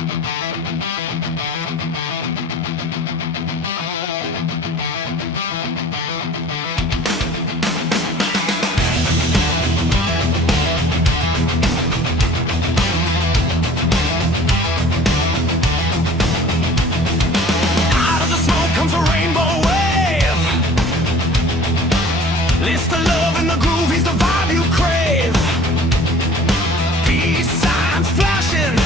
Out of the smoke comes a rainbow wave. Lister Love in the groove, he's the vibe you crave. Peace signs flashing,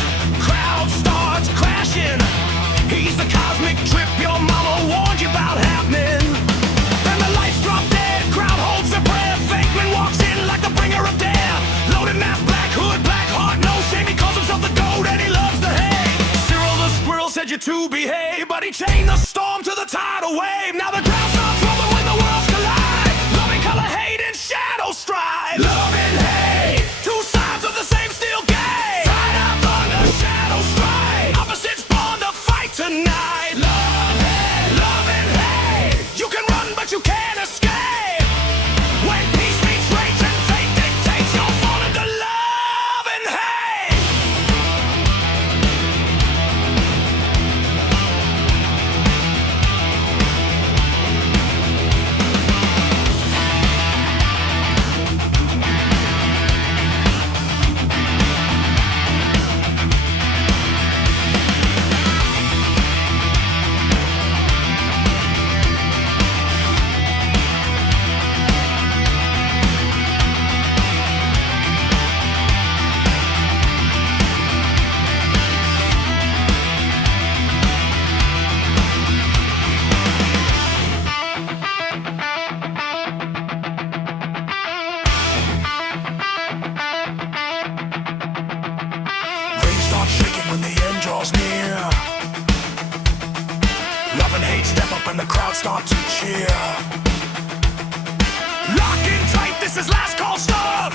crowd starts crashing. He's the cosmic trip your mama warned you about happening. Then the lights drop dead, crowd holds their breath. Venkman walks in like the bringer of death. Loaded mask, black hood, black heart, no shame. He calls himself the goat and he loves the hay. Cyril the squirrel said you to behave, but he chained the storm to the tidal wave. Now the ground starts rolling when the worlds collide. Love and color, hate and shadow stride. Love and hate, two sides of the same steel game. Tied up under shadow strike. Opposites born to fight tonight. Love and hate. You can run but you can't escape. When peace meets rage and fate dictates, you'll fall into love and hate. Rings start shaking when the end draws near. Love and hate step up and the crowd start to cheer. Lock in tight, this is last call stuff.